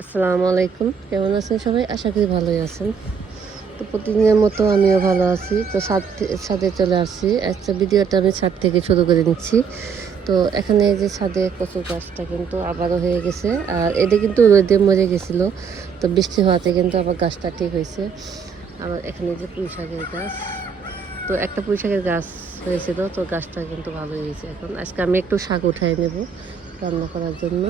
আসসালামু আলাইকুম, কেমন আছেন সবাই? আশা করি ভালোই আছেন। তো প্রতিদিনের মতো আমিও ভালো আছি। তো ছাদে চলে আসছি। আজকে ভিডিওটা আমি ছাদ থেকে শুরু করে নিচ্ছি। তো এখানে এই যে ছাদে কচুর গাছটা কিন্তু আবারও হয়ে গেছে, আর এটা কিন্তু রোদে মরে গেছিল। তো বৃষ্টি হওয়াতে কিন্তু আবার গাছটা ঠিক হয়েছে। আবার এখানে যে পুঁই শাকের গাছ, তো একটা পুঁই শাকের গাছ হয়েছিল, তো গাছটা কিন্তু ভালো হয়েছে। এখন আজকে আমি একটু শাক উঠাই নেব রান্না করার জন্য।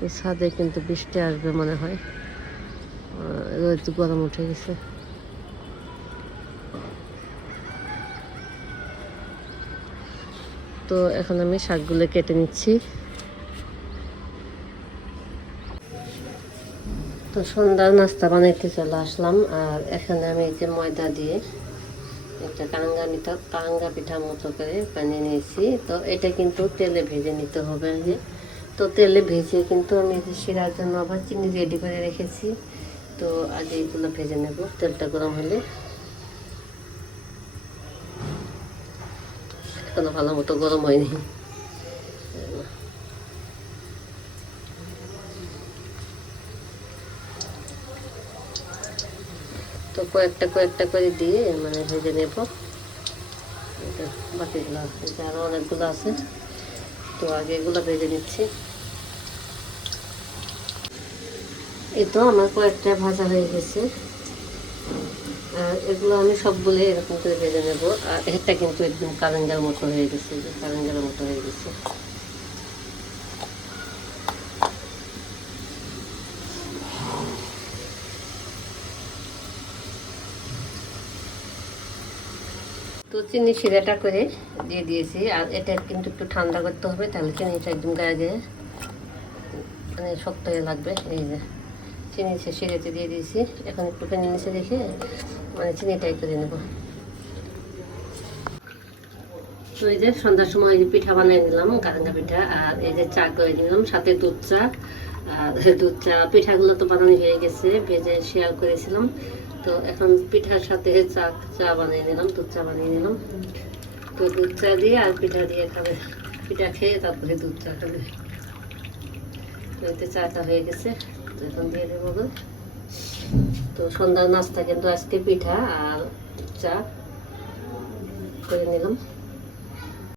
তো ছাদে কিন্তু বৃষ্টি আসবে মনে হয়, রোদ গরম উঠে গেছে। তো এখন আমি শাকগুলো কেটে নিচ্ছি। তো সন্ধ্যার নাস্তা বানাইতে চলে আসলাম, আর এখানে আমি এই যে ময়দা দিয়ে একটা কারাঙ্গা পিঠার মতো করে বানিয়ে নিয়েছি। তো এটা কিন্তু তেলে ভেজে নিতে হবে আগে। তো তেলে ভেজে কিন্তু আমি এই যে শিরার জন্য আবার চিনি রেডি করে রেখেছি। তো আগে এগুলো ভেজে নেব, তেলটা গরম হলে। এখনো ভালো মতো গরম হয়নি। তো কয়েকটা কয়েকটা করে দিয়ে মানে ভেজে নেব। এটা বাকিগুলো আছে, আরও অনেকগুলো আছে। তো আগে এগুলো ভেজে নিচ্ছি। এই তো আমার কয়েকটা ভাজা হয়ে গেছে, আর এগুলো আমি সবগুলো এরকম করে ভেজে নেব। আর একটা কিন্তু একদম কারেঞ্জার মতো হয়ে গেছে, কারেঞ্জার মতো হয়ে গেছে। তো চিনি শিরাটা করে দিয়ে দিয়েছি, আর এটা কিন্তু একটু ঠান্ডা করতে হবে, তাহলে চিনিটা একদম গায়ে গায়ে মানে শক্ত হয়ে লাগবে। এই যে চিনি শিরাতে দিয়ে দিয়েছি, এখন একটুখানি নিচে রেখে মানে চিনিটাই করে নেব। তো এই যে সন্ধ্যার সময় এই যে পিঠা বানিয়ে নিলাম, কারাঙ্গা পিঠা, আর এই যে চা করে নিলাম, সাথে দুধ চা। আর দুধ চা পিঠাগুলো তো বানানো হয়ে গেছে, ভেজে শেয়ার করেছিলাম। তো এখন পিঠার সাথে চা চা বানিয়ে নিলাম, দুধ চা বানিয়ে নিলাম। তো দুধ চা দিয়ে আর পিঠা দিয়ে খাবে, পিঠা খেয়ে তারপরে দুধ চা খাবে। তো এতে চাটা হয়ে গেছে, তো এখন দিয়ে দেবো। তো সন্ধ্যার নাস্তা কিন্তু আজকে পিঠা আর চা করে নিলাম।